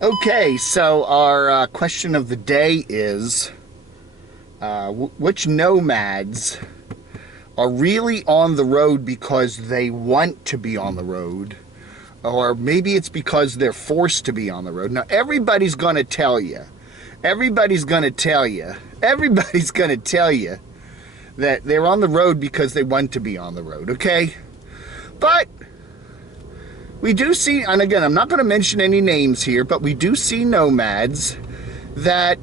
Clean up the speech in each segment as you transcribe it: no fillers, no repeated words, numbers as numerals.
Okay, so our question of the day is which nomads are really on the road because they want to be on the road, or maybe it's because they're forced to be on the road. Now, everybody's going to tell you, everybody's going to tell you, everybody's going to tell you that they're on the road because they want to be on the road, okay? But we do see, and again, I'm not going to mention any names here, but we do see nomads that,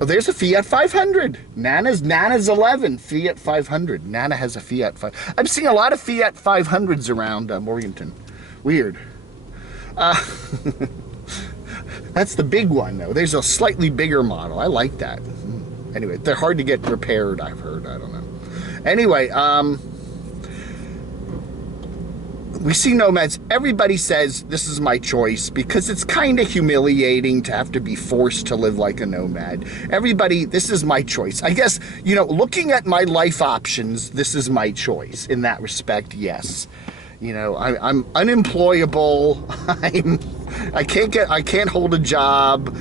oh, there's a Fiat 500. Nana's 11, Fiat 500. Nana has a Fiat 5. I'm seeing a lot of Fiat 500s around Morganton. Weird. That's the big one, though. There's a slightly bigger model. I like that. Anyway, they're hard to get repaired, I've heard. I don't know. Anyway, we see nomads. Everybody says this is my choice because it's kind of humiliating to have to be forced to live like a nomad. Everybody, this is my choice. I guess, looking at my life options, this is my choice. In that respect, yes. I'm unemployable. I can't hold a job.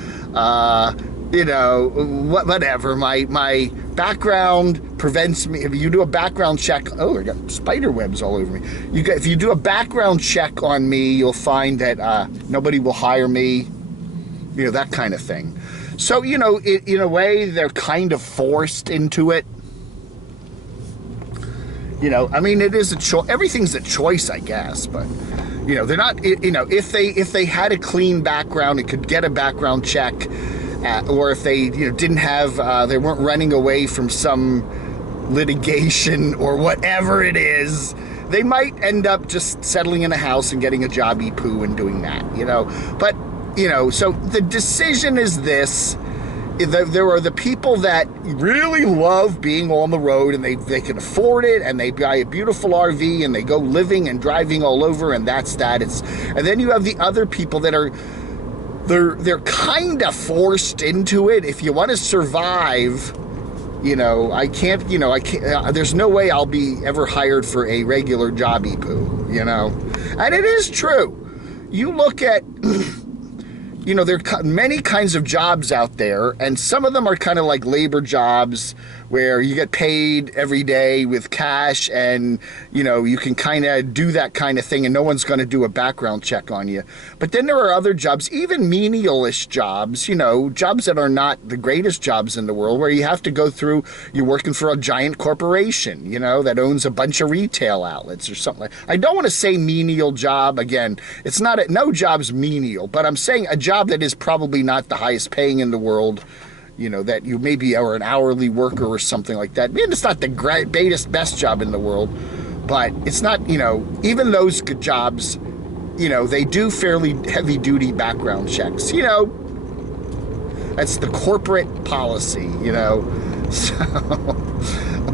Whatever. My background prevents me. If you do a background check, oh, I got spider webs all over me. If you do a background check on me, you'll find that nobody will hire me. That kind of thing. So, in a way, they're kind of forced into it. It is a choice. Everything's a choice, I guess, but they're not. If they had a clean background and could get a background check. Or if they didn't have, they weren't running away from some litigation or whatever it is, they might end up just settling in a house and getting a job-poo and doing that, But, so the decision is this. There are the people that really love being on the road and they can afford it and they buy a beautiful RV and they go living and driving all over and that's that. And then you have the other people that are they're kind of forced into it. If you want to survive, I can't, there's no way I'll be ever hired for a regular jobby-poo, And it is true. You look at, there are many kinds of jobs out there, and some of them are kind of like labor jobs where you get paid every day with cash and, you can kind of do that kind of thing and no one's going to do a background check on you. But then there are other jobs, even menial-ish jobs, jobs that are not the greatest jobs in the world where you have to go through, you're working for a giant corporation, that owns a bunch of retail outlets or something. I don't want to say menial job. Again, it's not, no job's menial, but I'm saying a job that is probably not the highest paying in the world, that you maybe are an hourly worker or something like that. It's not the best job in the world, but it's not, even those good jobs, they do fairly heavy duty background checks, that's the corporate policy, so,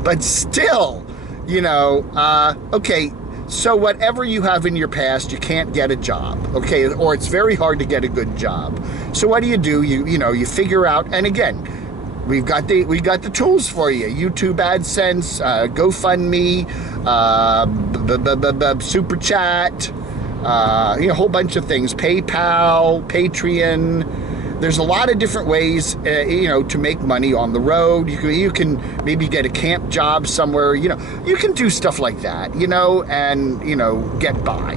but still, okay. So whatever you have in your past, you can't get a job, okay? Or it's very hard to get a good job. So what do? You figure out, and again, we got the tools for you. YouTube AdSense, GoFundMe, Super Chat, a whole bunch of things. PayPal, Patreon. There's a lot of different ways, to make money on the road. You can maybe get a camp job somewhere. You can do stuff like that, and, get by.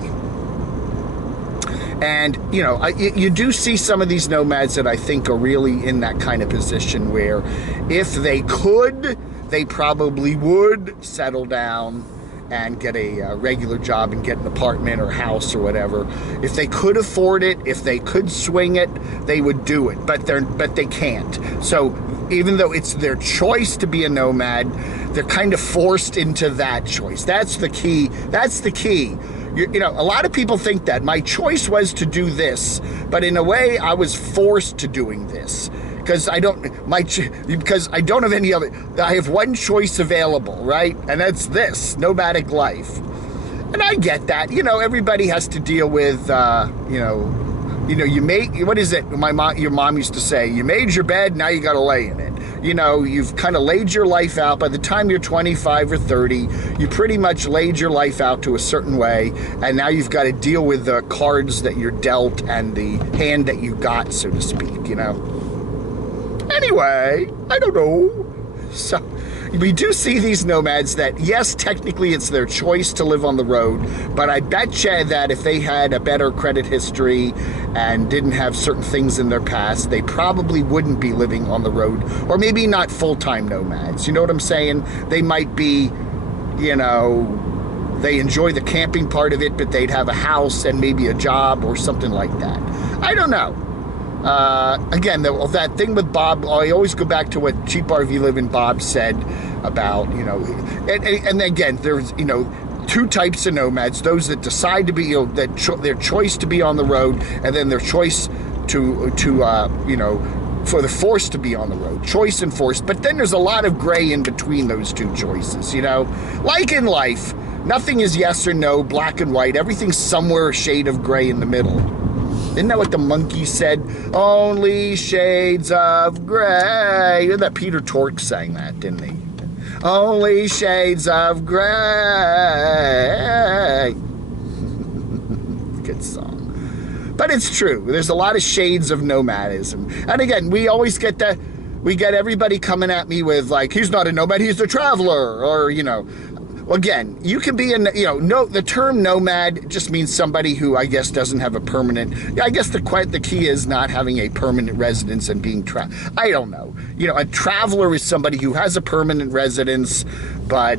And, you do see some of these nomads that I think are really in that kind of position where if they could, they probably would settle down and get a regular job and get an apartment or house or whatever. If they could afford it, if they could swing it, they would do it. But they can't. So even though it's their choice to be a nomad, they're kind of forced into that choice. That's the key. That's the key. A lot of people think that my choice was to do this, but in a way I was forced to doing this. Because I don't have any of it. I have one choice available, right? And that's this, nomadic life. And I get that. Everybody has to deal with, you made, what is it? Your mom used to say, you made your bed, now you got to lay in it. you know, you've kind of laid your life out. By the time you're 25 or 30, you pretty much laid your life out to a certain way, and now you've got to deal with the cards that you're dealt and the hand that you got, so to speak, you know. Anyway, I don't know. So we do see these nomads that, yes, technically it's their choice to live on the road, but I bet you that if they had a better credit history and didn't have certain things in their past, they probably wouldn't be living on the road, or maybe not full-time nomads. You know what I'm saying? They might be, you know, they enjoy the camping part of it, but they'd have a house and maybe a job or something like that. I don't know. Again, that thing with Bob, I always go back to what Cheap RV Living Bob said about, you know, and again, there's, you know, two types of nomads: those that decide to be, you know, their choice to be on the road, and then their choice to you know, for the force to be on the road, choice and force. But then there's a lot of gray in between those two choices, you know, like in life, nothing is yes or no, black and white. Everything's somewhere a shade of gray in the middle. Isn't that what the monkey said? Only shades of gray. That Peter Tork sang that, didn't he? Only shades of gray. Good song. But it's true. There's a lot of shades of nomadism. And again, we always get everybody coming at me with, like, he's not a nomad, he's a traveler. Or, you know, again, you can be the term nomad just means somebody who, I guess, doesn't have a permanent, I guess the key is not having a permanent residence and being I don't know. You know, a traveler is somebody who has a permanent residence but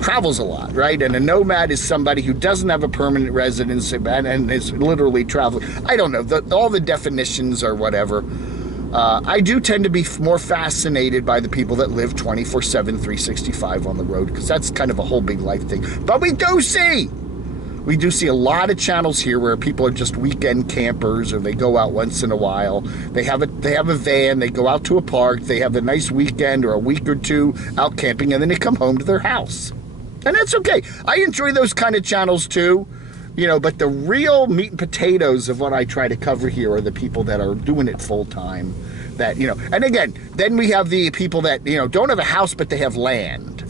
travels a lot, right? And a nomad is somebody who doesn't have a permanent residence and is literally traveling. I don't know. All the definitions or whatever. I do tend to be more fascinated by the people that live 24/7, 365 on the road, because that's kind of a whole big life thing. But we do see a lot of channels here where people are just weekend campers, or they go out once in a while. They have a van, they go out to a park, they have a nice weekend or a week or two out camping, and then they come home to their house. And that's okay. I enjoy those kind of channels too. You know, but the real meat and potatoes of what I try to cover here are the people that are doing it full time. That, you know, and again, then we have the people that, you know, don't have a house, but they have land.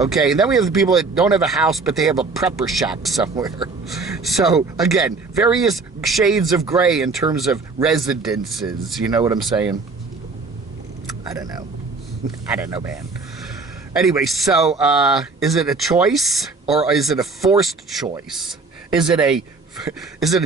Okay, and then we have the people that don't have a house, but they have a prepper shack somewhere. So, again, various shades of gray in terms of residences. You know what I'm saying? I don't know. I don't know, man. Anyway, so, is it a choice, or is it a forced choice? Is it a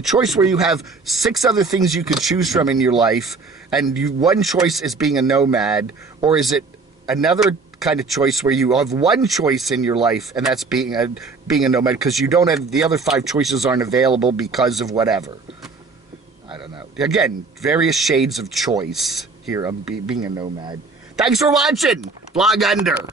choice where you have 6 other things you could choose from in your life, and one choice is being a nomad, or is it another kind of choice where you have one choice in your life, and that's being a nomad, because you don't have the other 5 choices aren't available because of whatever? I don't know. Again, various shades of choice here on being a nomad. Thanks for watching. Blog Under.